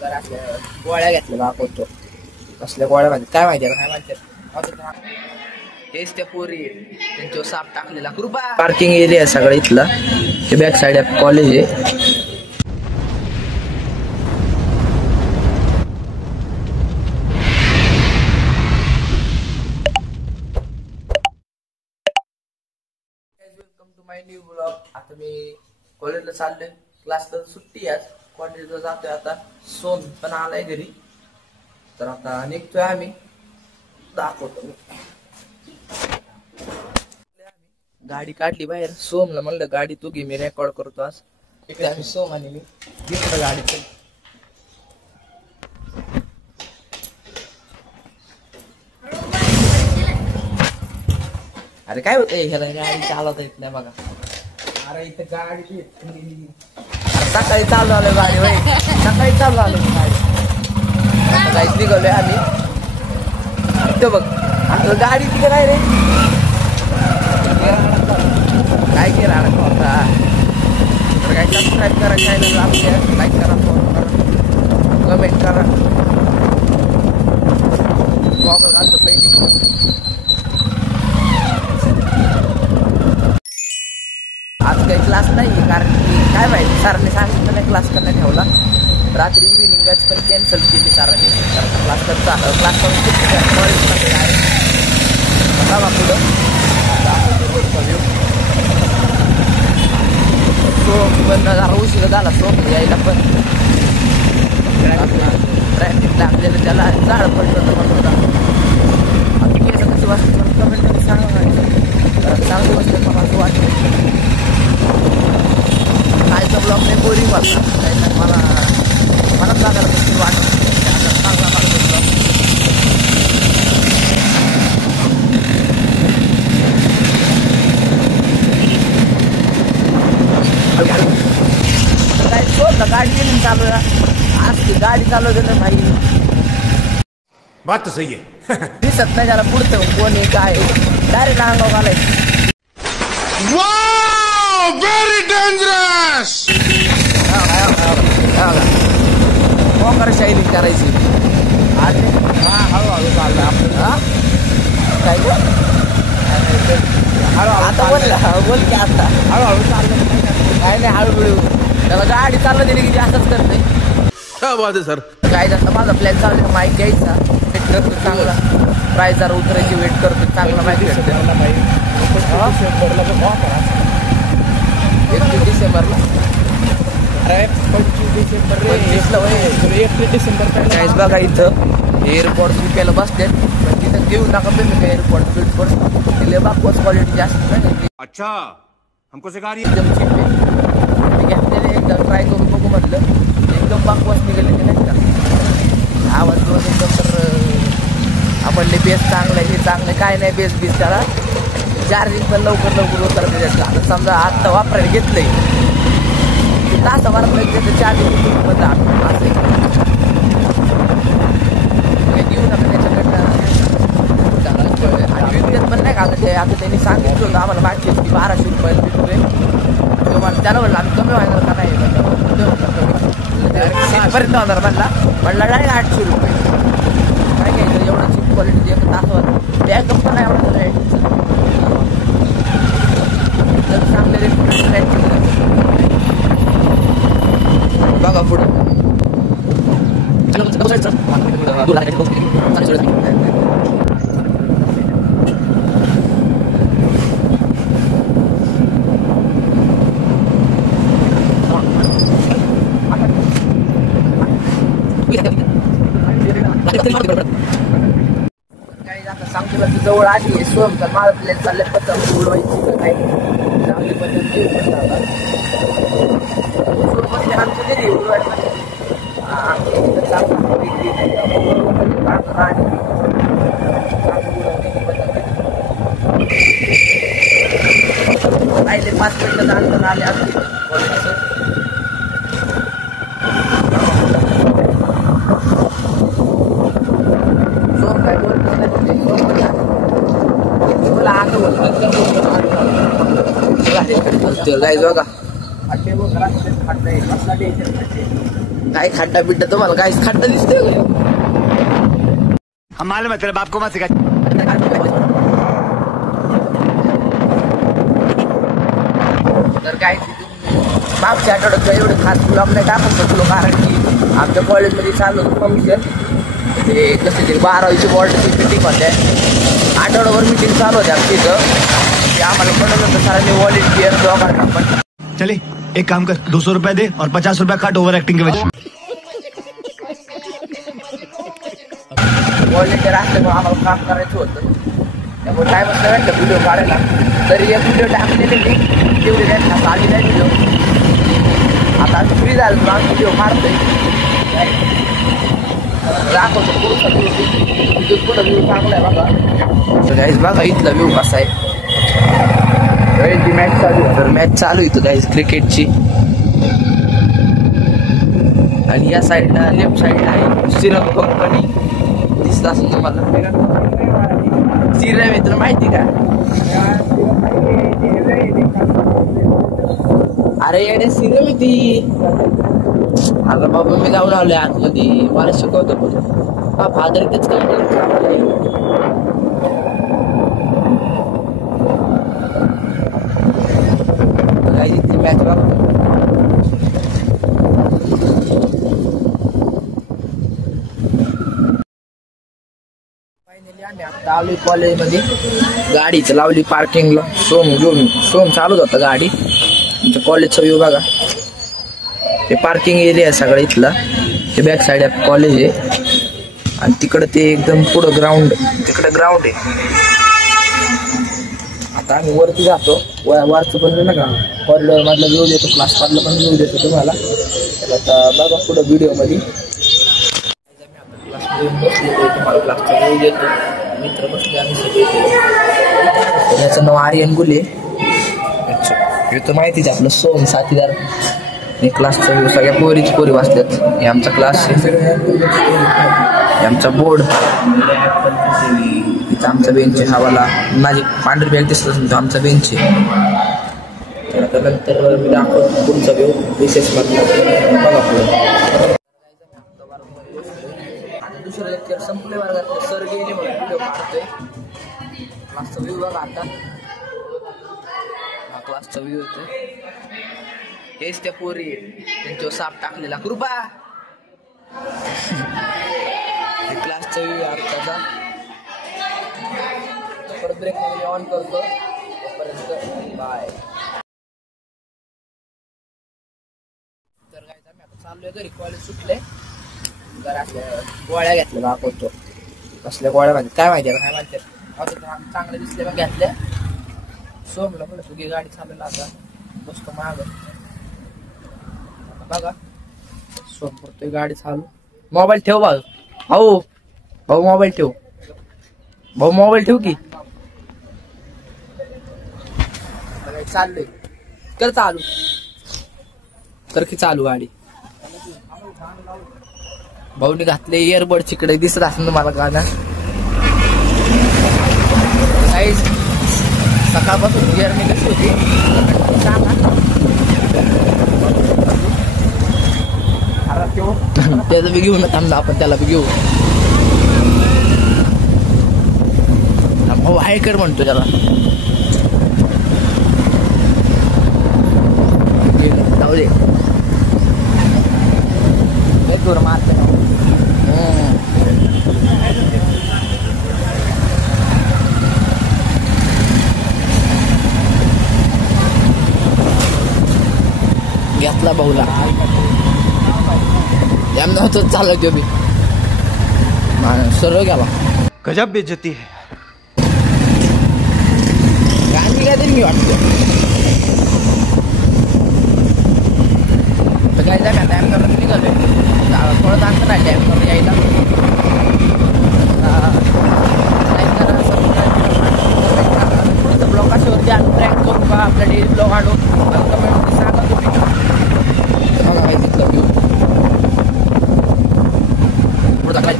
जरा गोळ्या घेतल्या दाखवतो. कसल्या गोळ्या माहिती काय माहिती काय माहिती. हेच त्या पोरी त्यांच्यावर साप टाकलेला. कृपा पार्किंग एरिया आहे सगळं इथला. ते बॅक साइड कॉलेज आहे. Welcome to my new blog. आता मी कॉलेजला चाललोय. क्लासला सुट्टी आहे. कॉलेजला जातोय आता. सोन पण आलाय घरी. तर आता निघतोय आम्ही. दाखवतो मी. गाडी काढली बाहेर. सोमला म्हणलं गाडी तू घे मी रेकॉर्ड करतो आज. इकडे आम्ही सोम आणि मी घेतलं गाडी. अरे काय होतंय ह्याला गाडी चालवता येत नाही बघा. अरे इथं गाडी सकाळी चालू आलं गाडी बाई. सकाळी चालू आलं गाडी. जायच निघालोय आम्ही. इथं बघ आता गाडी तिथे काय रे काय केलं होता. तर काय सबस्क्राईब करा चॅनल आपल्या. लाईक करा फॉलो करा कमेंट करा. गॉगल घालतो पहिली. आज काही क्लास नाही कारण की काय माहिती सरांनी सांगितलं नाही क्लास करायला ठेवला. रात्री इव्हिनिंग बॅच पण कॅन्सल केली सरांनी. क्लास करून कॉलेज आहे बघा पुढं. सोम पण जरा उशीर झाला. सोम यायला पण ट्रॅफिक लागलेलं त्याला झाड पडलं तर होता. केस कशी वाटतं कमेंट सांगा. चांगली वाटतं मला असं वाटतं. कायचा ब्लॉग नाही बोरिंग वाटतं. मला सांगायला कशी वाटतं चांगला वाटतो ब्लॉग. काय शोध गाडी गेली चालू आज ती गाडी चालवते ना भाई. बात तो सही है. दिसत नाही त्याला पुढचं कोणी काय डायरेक्ट अंगावर घालायचं. Very dangerous. मोकर शैली करायची. हळूहळू चाललं आपण. काय आता बोल की आता हळूहळू चाललं काय नाही. हळूहळू त्याला गाडी चाललं दिली की असंच करते. क्या बात है सर. काय जास्त माझा प्लॅन चालू आहे माईक घ्यायचा. वेट करतो चांगला. प्राईस जरा उतरायची वेट करतो चांगला माईक भेटते. 1 डिसेंबरला. अरे 25 डिसेंबर काहीच बघा इथं एअरपोर्ट विकायला बसते. पण तिथं घेऊ नका तुम्ही एअरपोर्ट बिल्डपोर्ट. तिला बाकवाच क्वालिटी जास्त नाही. अच्छा हमको सिखा रही एकदम चीप आहे. घेतलेले एकदा ट्राय करून बघू म्हटलं. एकदम बाकवास निघाले नाही का. आवाज एकदम तर आपण बेस चांगलं आहे हे चांगलं काय नाही. बेस त्याला चार्जिंग पण लवकर उतरते त्याचं. आता समजा आत्ता वापरायला घेतलंय तासा भरात त्याचं चार्जिंग बंद असं घेऊ नका त्याच्याकडनं. आणि विकत पण नाही का आता त्यांनी सांगितलं होतं आम्हाला मागचे की 1200 रुपयाला विकतोय. मला त्याला म्हणलं आम्ही कमी व्हायला का नाही पर्यंत होणार म्हणला डायरेक्ट 800 रुपये. काय घ्यायचं एवढं चीप क्वालिटी एक तासावर. बॅग पण नाही एवढं चांगले बघा पुढे सांगतो जवळ आली सोम तर माझं प्लेन चालले पतंग उडवायची काही चांगली पतंग आमचं तरी उडवायला राहिले 5 मिनिटं अंतर आले आमचे कॉलेजचं. काय बोलतो बघा काय खड्डा बिड्डा तुम्हाला काय खड्डा दिसतोय का? हम मालूम है तेरे बाप को मत सिखा। तर काय मागच्या आठवड्यात एवढे खास ब्लॉग नाही टाकू शकलो कारण की आमच्या कॉलेजमध्ये चालू होतं फंक्शन. ते कसं ते 12वीची बोर्डची मिटिंग होत्या. आठवड्याभर मिटिंग चालू होते आमच्या इथं. ते आम्हाला कळलं होतं सरांनी व्हॉलेंटियर दोघांना पण. चले एक काम कर 200 रुपए दे और 50 रुपया काट ओवर एक्टिंग के वजह। व्हॉलेंटियर असल्यामुळे आम्हाला काम करायचं होतं. त्यामुळे टाईम असला भेटलं व्हिडिओ काढायला. तरी एक व्हिडिओ टाकलेले मी तेवढे त्यांना आली नाही व्हिडिओ. आता आम्ही फ्री झालो तर आम्ही व्हिडिओ मारतोय दाखवतो पुढचा व्ह्यू. पुढं व्ह्यू चांगला आहे बघा. तर गाईज बघा इथला व्ह्यू कसा आहे. मॅच चालू आहे. तर मॅच चालू आहे गाईज क्रिकेटची. आणि या साईडला लेफ्ट साईडला आहे सिरम कंपनी दिसत असेल तुम्हाला. सिरम मित्र माहिती का? अरे येणे सिरम ती. अरे बाबा मी जाऊन आलोय आतमध्ये. मला शिकवतो पण फादर तेच काय मॅच बघतो. आता आलोय कॉलेजमध्ये. गाडीच लावली पार्किंगला. सोम चालूच होता गाडी. तुमच्या कॉलेजचा व्ह्यू बघा. ते पार्किंग एरिया आहे सगळं इथला. ते बॅक साईड कॉलेज आहे आणि तिकडं ते एकदम पुढं ग्राउंड. तिकडं ग्राउंड आहे. आता आम्ही वरती जातो. वरचं पण ना का कॉरिडॉर मधला व्ह्यू देतो. क्लास मधला पण व्ह्यू देतो तुम्हाला. आता बघा पुढं व्हिडिओमध्ये. तुम्हाला क्लासचा व्ह्यू देतो. मित्र बसले आम्ही सगळे. याचं नाव आर्यन गुले. हे तर माहितीच आपलं सोम साथीदार. हे क्लासचा व्ह्यू सगळ्या पोरी वाचतात. हे आमचा क्लास आहे. आमचा बोर्ड. इथं आमचा बेंच आहे. हवाला माझी पांढरी बॅग दिसत असेल तर आमचा बेंच आहे. तर नंतर मी दाखवतो पुढचा व्ह्यू विशेष मधला बघा पुढे. दुसरं लेक्चर संपले वर्गात सर गेले म्हणून व्हिडिओ काढतोय. क्लासचा व्ह्यू बघा आता. हा क्लासचा व्ह्यू होतोय. हेच त्या पोरी त्यांच्यावर साप टाकलेला कृपा. क्लासचा व्ह्यू आताचा. परत ब्रेक मध्ये ऑन करतो. तोपर्यंत बाय. तर काय आम्ही आता चाललोय घरी. कॉलेज सुटले. जरा गोळ्या घेतल्या दाखवतो. कसल्या गोळ्या माहिती काय माहिती काय म्हणतात. चांगले दिसले मग घेतल्या. सोमला म्हणलं तुझी गाडी चालवला आता बसतो माग. बघा सोम करतोय गाडी चालू. मोबाईल ठेव भाऊ. भाऊ मोबाईल ठेव. भाऊ मोबाईल ठेव की. चाललोय कर चालू. कर की चालू गाडी. भाऊनी घातले इयरबड. चिकडे दिसत असेल तुम्हाला गाणं. काहीच सकाळपासून जर्नी कशी होती त्याला बी घेऊ नका. आपण त्याला बी घेऊ. भाऊ हाय कर म्हणतो त्याला. जाऊ दे दूर मारते. घेतला भाऊला. याम नव्हतं चालत बी सरळ गेला. गजब बेइज्जती है. गाणी काय तरी मी वाटतो. तर काय जागा टाइम करत निघालोय. थोडं जास्त नाही टाइम करून यायला. पुढचं ब्लॉग कशावरती आणून ट्रॅक करू का आपला डेली ब्लॉग आणू कमेंटमध्ये सांगा तुम्ही. बघा काय तिथलं व्ह्यू पुढचा काय.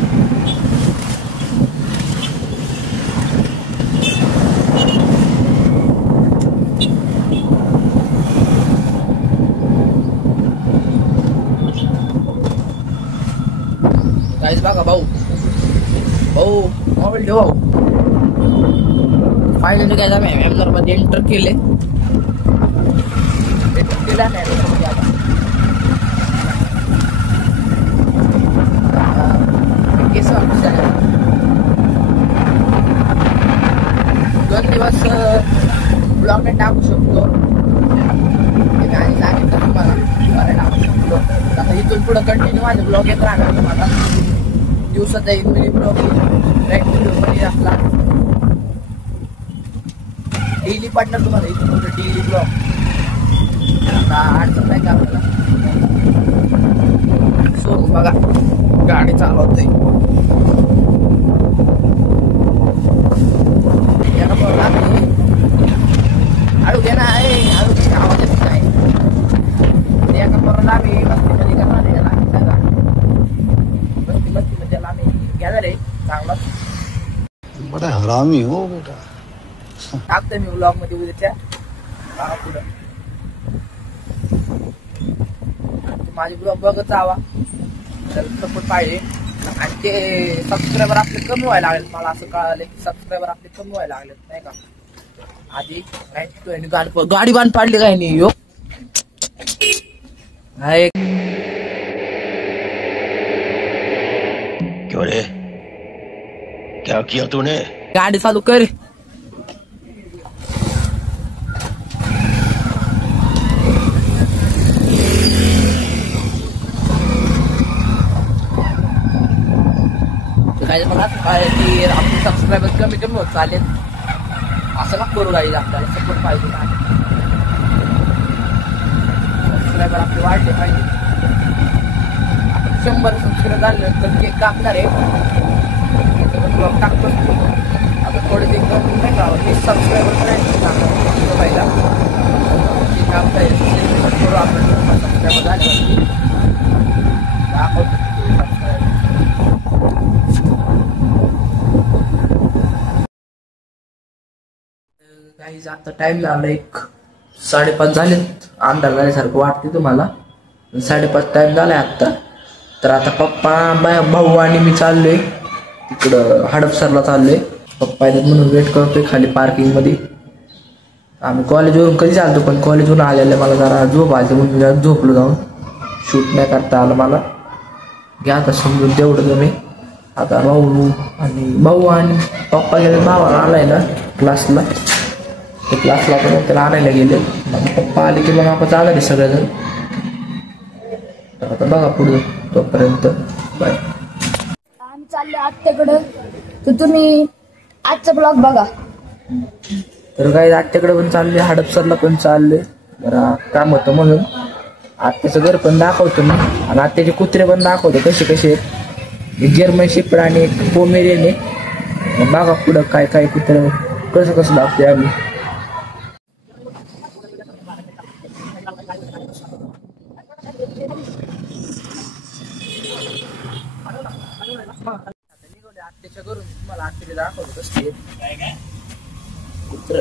काहीच बघा भाऊ मोबाईल ठेव भाऊ. फायनली काय झालं एमआर मध्ये एंटर केले. केला नाही केस 2 दिवस ब्लॉग ने टाकू शकतो. ते मी आधी सांगितलं तुम्हाला टाकू शकतो. आता इथून पुढे कंटिन्यू माझे ब्लॉग येत राहणार तुम्हाला. दिवसाचा एक मिनी ब्लॉग मध्ये आपला डेली पार्टनर तुम्हाला इथून पुढे डेली ब्लॉग. आता अडचण नाही का आपल्याला. सो बघा गाडी चालवतोय. हळू घे ना हळू घे आवाज येत नाही. एका पोराला आम्ही बस्तीमध्ये करणार आहे. बस्तीमध्ये आम्ही घेणार आहे चांगला. बड़ा हरामी हो बेटा. टाकतोय मी ब्लॉग मध्ये उद्याच्या पुढं. माझे ब्लॉग बघत जावा. सपोर्ट पाहिजे. आणि ते सबस्क्रायबर आपले कमी व्हायला लागलेत. मला असं कळालं की सबस्क्रायबर आपले कमी व्हायला लागलेत नाही का. आधी गाडी बांध पाडली काय नाही यो. क्यों रे, क्या किया तूने? गाडी चालू कर. काय बघा की आपले सबस्क्रायबर कमी कमी होत चालेल. असं ना करू राहील. आपल्याला सपोर्ट पाहिजे. सबस्क्रायबर आपले वाढले पाहिजे. आपण 100 सबस्क्रायबर झाले तर केक कापणार आहे. ब्लॉग टाकतो. आता थोडे ते नाही का 20 सबस्क्रायबर पहिला कापता येईल. करू आपण सबस्क्रायबर झाले दाखवतो. काही आता टाइम झाला 1:30 झालेत. अंधार झाल्यासारखं वाटते तुम्हाला. 5:30 टाइम झालाय आता. तर आता पप्पा भाऊ आणि मी चाललोय तिकडं हडपसरला चाललोय. पप्पा येतात म्हणून वेट करतोय खाली पार्किंग मध्ये. आम्ही कॉलेजवरून कधी चालतो पण कॉलेजवरून आलेलं मला जरा झोप आली म्हणून जरा झोपलो जाऊन. शूट नाही करता आलं मला. घ्या आता समजून तेवढं तुम्ही. आता भाऊ आणि पप्पा गेले. भावाला आलाय ना क्लासला. ते क्लासला पण त्याला आणायला गेले. पप्पा आले की मग आपण चालले सगळेजण. तर आता बघा पुढे तोपर्यंत बाय. आम्ही चाललो आत्याकडं. तर तुम्ही आजचा ब्लॉग बघा. तर काही आत्याकडे पण चालले. हडपसरला पण चालले. जरा काम होतं म्हणून. आत्याचं घर पण दाखवतो मी. आणि आत्याचे कुत्रे पण दाखवतो कसे कसे आहेत. एक जर्मन शेपर्ड आणि एक पोमेरियन आहे. बघा पुढं काय काय कुत्रे कसं दाखवते आम्ही. आत्याच्या घरून तुम्हाला आत्याचे दाखवतो कसं कुत्र.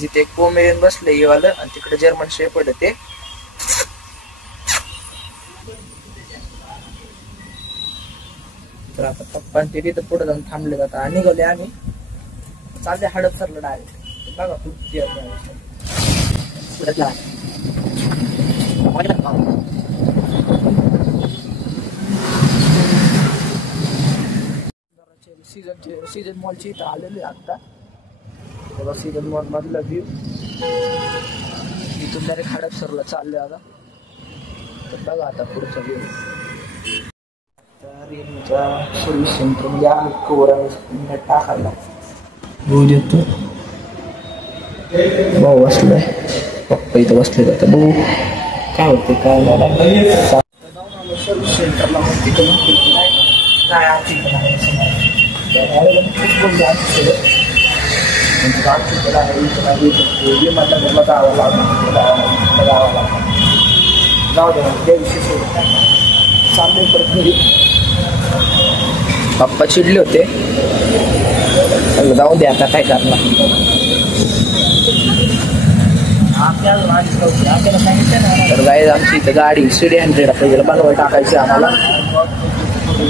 तिथे एक पोमेरियन बसले हे वालं आणि तिकडे जर्मन शेपर्ड ते. तर आता पप्पा ते तिथं पुढे जाऊन थांबले. आता निघाले आम्ही चालते हडपसरला डायरेक्ट. बघा पुढची सीजन मॉलची इथं आलेली आता. तेव्हा सीजन मॉल मधला व्ह्यू. इथून डायरेक्ट हडपसरला चालले आता. तर बघा आता पुढचा व्ह्यू. रिअलमीच्या सर्व्हिस सेंटरमध्ये आम्ही कवर टाकायला भाऊ देतो. भाऊ बसलाय. पप्पा इथं बसले. जातं भाऊ काय होते काय नाही. सर्व्हिस सेंटरला तिथं पप्पा चिडले होते. जाऊ दे आता काय करणार. तर गाईज आमची इथं गाडी CD100 आपल्याला बनवायला टाकायची आम्हाला.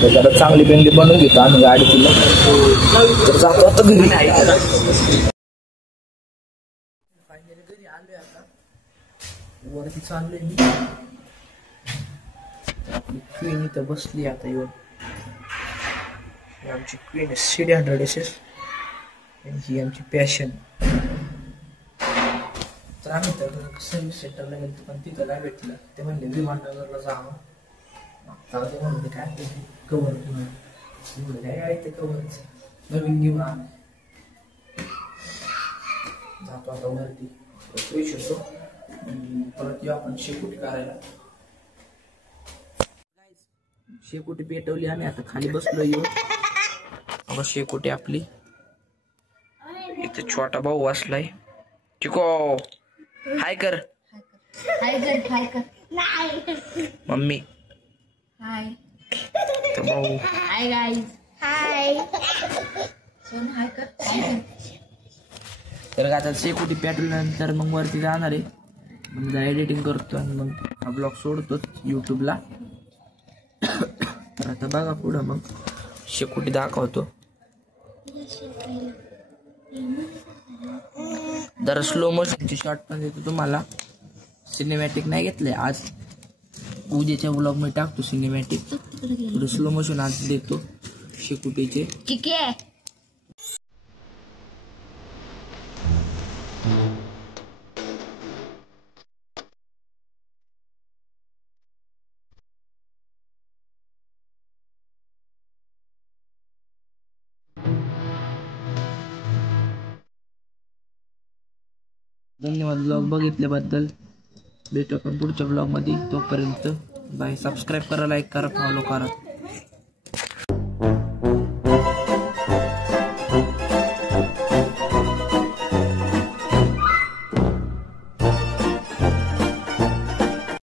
त्याच्याला चांगली पेंडी बनवून घेतो आम्ही गाडी तिला. तर जातो आता घरी. फायनली घरी आलोय आता. वरती चाललोय मी. आपली क्वीन इथं बसली आता येऊन. आमची क्वीन आहे CD100 SS. ही आमची पॅशन. तर आम्ही तर सर्व्हिस सेंटरला गेलो पण तिथं काय भेटलं ते म्हणले विमाननगरला जावं. आता ते म्हणले काय ते कवर एवढं काय आहे ते कवरच नवीन घेऊन आम्ही जातो आता वरती पैसे होतो परत येऊ आपण शेकोटी करायला. शेकोटी पेटवली आम्ही आता खाली बसलो येऊ. अगं शेकोटी आपली. इथे छोटा भाऊ असलाय. चिको हाय कर. हाय कर. मम्मी हाय. तर भाऊ हाय गाईज. हाय. सोन हाय कर. तर आता शेकोटी पेटवल्यानंतर मग वरती जाणार आहे. मग एडिटिंग करतो आणि मग हा ब्लॉग सोडतो यूट्यूबला. तर आता बघा पुढं मग शेकोटी दाखवतो. जरा स्लो मोशनची शॉर्ट पण देतो तुम्हाला. सिनेमॅटिक नाही घेतलंय आज. उद्याच्या ब्लॉग मध्ये टाकतो सिनेमॅटिक. थोडं स्लो मोशन आज देतो शेकोटीचे. ठीक आहे. धन्यवाद ब्लॉग बघितल्याबद्दल. भेटू आपण पुढच्या ब्लॉग मध्ये. तोपर्यंत बाय. सबस्क्राईब करा, लाईक करा, फॉलो करा.